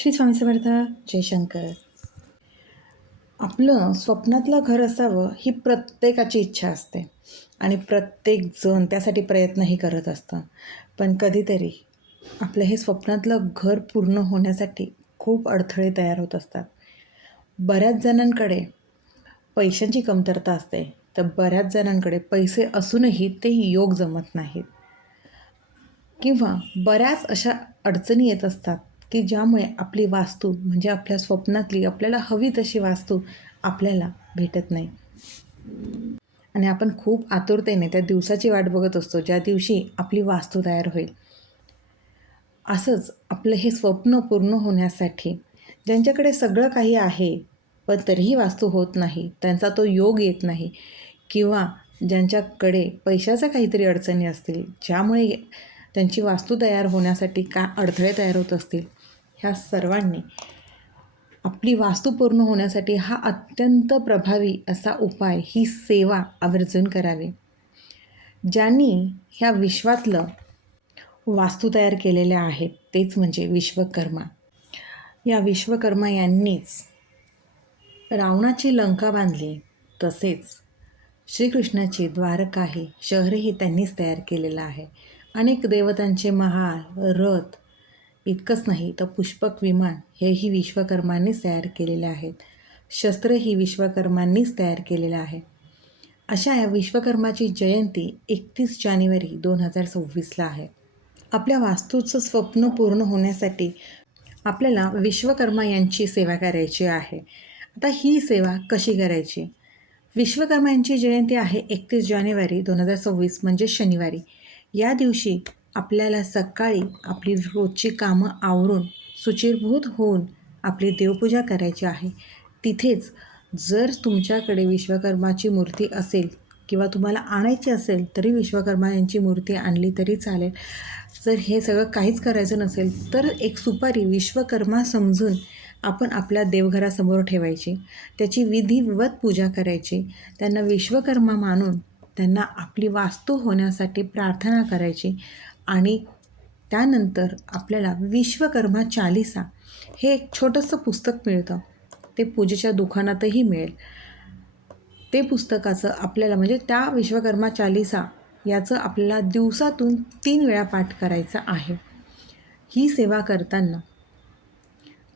श्री स्वामी समर्थ. जयशंकर. आपलं स्वप्नातलं घर असावं ही प्रत्येकाची इच्छा असते आणि प्रत्येकजण त्यासाठी प्रयत्नही करत असतं. पण कधीतरी आपलं हे स्वप्नातलं घर पूर्ण होण्यासाठी खूप अडथळे तयार होत असतात. बऱ्याच जणांकडे पैशांची कमतरता असते, तर बऱ्याच जणांकडे पैसे असूनही ते योग जमत नाहीत. किंवा बऱ्याच अशा अडचणी येत असतात की ज्यामुळे आपली वास्तू म्हणजे आपल्या स्वप्नातली आपल्याला हवी तशी वास्तू आपल्याला भेटत नाही आणि आपण खूप आतुरतेने त्या दिवसाची वाट बघत असतो ज्या दिवशी आपली वास्तू तयार होईल. असंच आपलं हे स्वप्न पूर्ण होण्यासाठी ज्यांच्याकडे सगळं काही आहे पण तरीही वास्तू होत नाही, त्यांचा तो योग येत नाही, किंवा ज्यांच्याकडे पैशाच्या काहीतरी अडचणी असतील ज्यामुळे त्यांची वास्तू तयार होण्यासाठी काय अडथळे तयार होत असतील, ह्या सर्वांनी आपली वास्तू पूर्ण होण्यासाठी हा अत्यंत प्रभावी असा उपाय, ही सेवा आवर्जून करावी. ज्यांनी ह्या विश्वातलं वास्तू तयार केलेल्या आहेत तेच म्हणजे विश्वकर्मा. या विश्वकर्मा यांनीच रावणाची लंका बांधली, तसेच श्रीकृष्णाची द्वारका हे शहरही त्यांनीच तयार केलेलं आहे. अनेक देवतांचे महाल, रथ इतकंच नाही तर पुष्पक विमान हेही विश्वकर्मांनीच तयार केलेले आहेत. शस्त्रही विश्वकर्मांनीच तयार केलेलं आहे. अशा या विश्वकर्माची जयंती 31 जानेवारी 2026ला आहे. आपल्या वास्तूचं स्वप्न पूर्ण होण्यासाठी आपल्याला विश्वकर्मा यांची सेवा करायची आहे. आता ही सेवा कशी करायची? विश्वकर्मा यांची जयंती आहे 31 जानेवारी 2026 म्हणजे शनिवारी. या दिवशी आपल्याला सकाळी आपली रोजची कामं आवरून शुचिर्भूत होऊन आपली देवपूजा करायची आहे. तिथेच जर तुमच्याकडे विश्वकर्माची मूर्ती असेल किंवा तुम्हाला आणायची असेल तरी विश्वकर्मा यांची मूर्ती आणली तरी चालेल. जर हे सगळं काहीच करायचं नसेल तर एक सुपारी विश्वकर्मा समजून आपण आपल्या देवघरासमोर ठेवायची, त्याची विधिवत पूजा करायची, त्यांना विश्वकर्मा मानून त्यांना आपली वास्तू होण्यासाठी प्रार्थना करायची. आणि त्यानंतर आपल्याला विश्वकर्मा चालिसा हे एक छोटंसं पुस्तक मिळतं, ते पूजेच्या दुकानातही मिळेल. ते पुस्तकाचं आपल्याला म्हणजे त्या विश्वकर्मा चालिसा याचं आपल्याला दिवसातून 3 वेळा पाठ करायचं आहे. ही सेवा करताना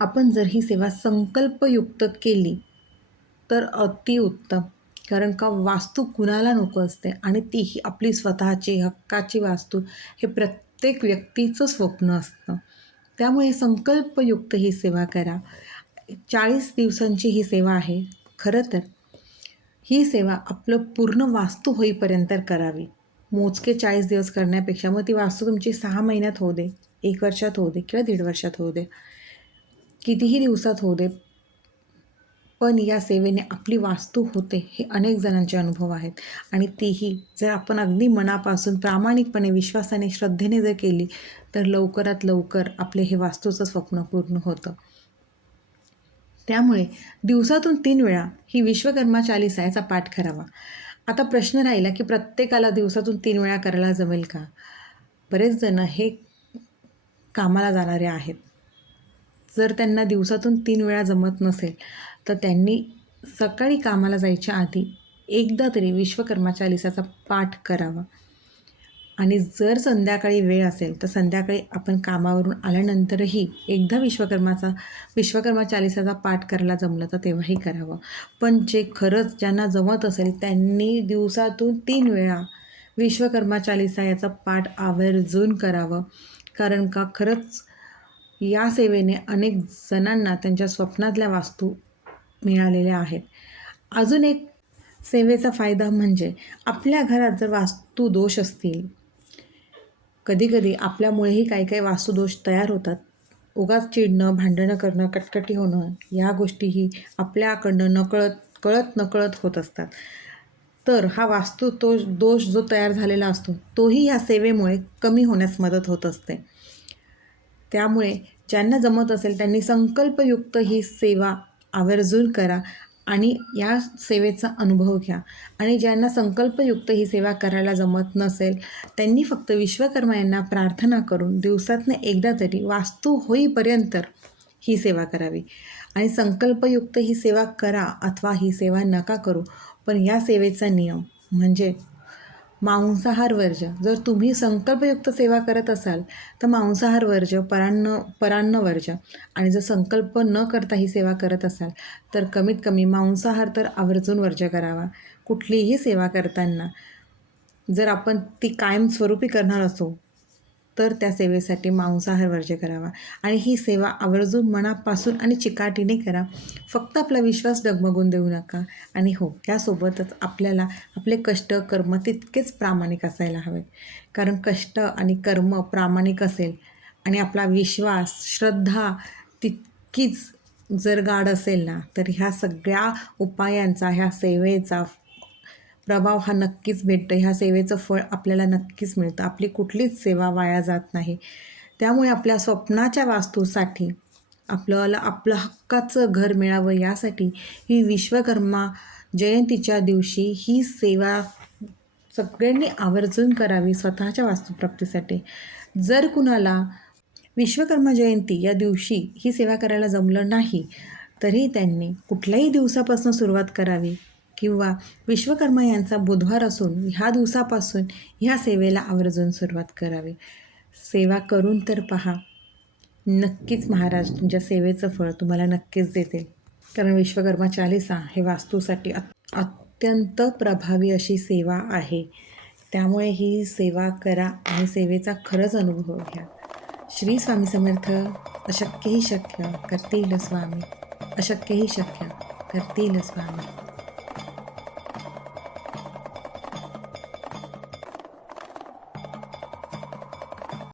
आपण जर ही सेवा संकल्पयुक्त केली तर अतिउत्तम. कारण का वास्तू कुणाला नको असते आणि तीही आपली स्वतःची हक्काची वास्तू हे प्रत्येक व्यक्तीचं स्वप्न असतं. त्यामुळे संकल्पयुक्त ही सेवा करा. 40 दिवसांची ही सेवा आहे. खरं तर ही सेवा आपलं पूर्ण वास्तू होईपर्यंत करावी. मोजके 40 दिवस करण्यापेक्षा मग ती वास्तू तुमची 6 महिन्यात होऊ दे, 1 वर्षात होऊ दे किंवा 1.5 वर्षात होऊ दे, कितीही दिवसात होऊ दे, पण या सेवेने आपली वास्तू होते हे अनेक जणांचे अनुभव आहेत. आणि तीही जर आपण अगदी मनापासून प्रामाणिकपणे विश्वासाने श्रद्धेने जर केली तर लवकरात लवकर आपले हे वास्तूचं स्वप्न पूर्ण होतं. त्यामुळे दिवसातून 3 वेळा ही विश्वकर्मा चालिसा याचा पाठ करावा. आता प्रश्न राहिला की प्रत्येकाला दिवसातून 3 वेळा करायला जमेल का? बरेच जण हे कामाला जाणारे आहेत. जर त्यांना दिवसातून 3 वेळा जमत नसेल तर त्यांनी सकाळी कामाला जायच्या आधी एकदा तरी विश्वकर्मा चालिसाचा पाठ करावा. आणि जर संध्याकाळी वेळ असेल तर संध्याकाळी आपण कामावरून आल्यानंतरही एकदा विश्वकर्मा चालिसाचा पाठ करायला जमलं तर तेव्हाही करावं. पण जे खरंच ज्यांना जमत असेल त्यांनी दिवसातून 3 वेळा विश्वकर्मा चालिसा याचा पाठ आवर्जून करावं. कारण का खरंच या सेवेने अनेक जणांना त्यांच्या स्वप्नातल्या वास्तू मिळालेल्या आहेत. अजून एक सेवेचा फायदा म्हणजे आपल्या घरात जर वास्तू दोष असतील, कधीकधी आपल्यामुळेही काही काही वास्तुदोष तयार होतात. उगाच चिडणं, भांडणं करणं, कटकटी होणं या गोष्टीही आपल्याकडनं कळत नकळत होत असतात. तर हा दोष जो तयार झालेला असतो तोही ह्या सेवेमुळे कमी होण्यास मदत होत असते. त्यामुळे ज्यांना जमत असेल त्यांनी संकल्पयुक्त ही सेवा आवर्जून करा आणि या सेवेचा अनुभव घ्या. आणि ज्यांना संकल्पयुक्त ही सेवा करायला जमत नसेल त्यांनी फक्त विश्वकर्मा यांना प्रार्थना करून दिवसातनं एकदा तरी वास्तू होईपर्यंत ही सेवा करावी आणि संकल्पयुक्त ही सेवा करा अथवा ही सेवा नका करू. पण या सेवेचा नियम म्हणजे मांसाहार वर्ज्य. जर तुम्ही संकल्पयुक्त सेवा करत असाल तर मांसाहार वर्ज्य, परान्न वर्ज्य. आणि जर संकल्प न करता ही सेवा करत असाल तर कमीत कमी मांसाहार तर आवर्जून वर्ज्य करावा. कुठलीही सेवा करताना जर आपण ती कायमस्वरूपी करणार असो तर त्या सेवेसाठी मांसाहार वर्ज्य करावा आणि ही सेवा आवर्जून मनापासून आणि चिकाटीने करा. फक्त आपला विश्वास डगमगून देऊ नका. आणि हो, त्यासोबतच आपल्याला आपले कष्ट कर्म तितकेच प्रामाणिक असायला हवे. कारण कष्ट आणि कर्म प्रामाणिक असेल आणि आपला विश्वास श्रद्धा तितकीच जर गाढ असेल ना, तर ह्या सगळ्या उपायांचा, ह्या सेवेचा प्रभाव हा नक्कीच भेटतो. ह्या सेवेचं फळ आपल्याला नक्कीच मिळतं. आपली कुठलीच सेवा वाया जात नाही. त्यामुळे आपल्या स्वप्नाच्या वास्तूसाठी आपलं हक्काचं घर मिळावं यासाठी ही विश्वकर्मा जयंतीच्या दिवशी ही सेवा सगळ्यांनी आवर्जून करावी स्वतःच्या वास्तुप्राप्तीसाठी. जर कुणाला विश्वकर्मा जयंती या दिवशी ही सेवा करायला जमलं नाही तरी त्यांनी कुठल्याही दिवसापासून सुरुवात करावी किंवा विश्वकर्मा यांचा बुधवार असून ह्या दिवसापासून ह्या सेवेला आवर्जून सुरुवात करावी. सेवा करून तर पहा, नक्कीच महाराज तुमच्या सेवेचं फळ तुम्हाला नक्कीच देतील. कारण विश्वकर्मा चालीसा हे वास्तूसाठी अत्यंत प्रभावी अशी सेवा आहे. त्यामुळे ही सेवा करा आणि सेवेचा खरंच अनुभव घ्या. श्री स्वामी समर्थ. अशक्यही शक्य करतील स्वामी, अशक्यही शक्य करतील स्वामी.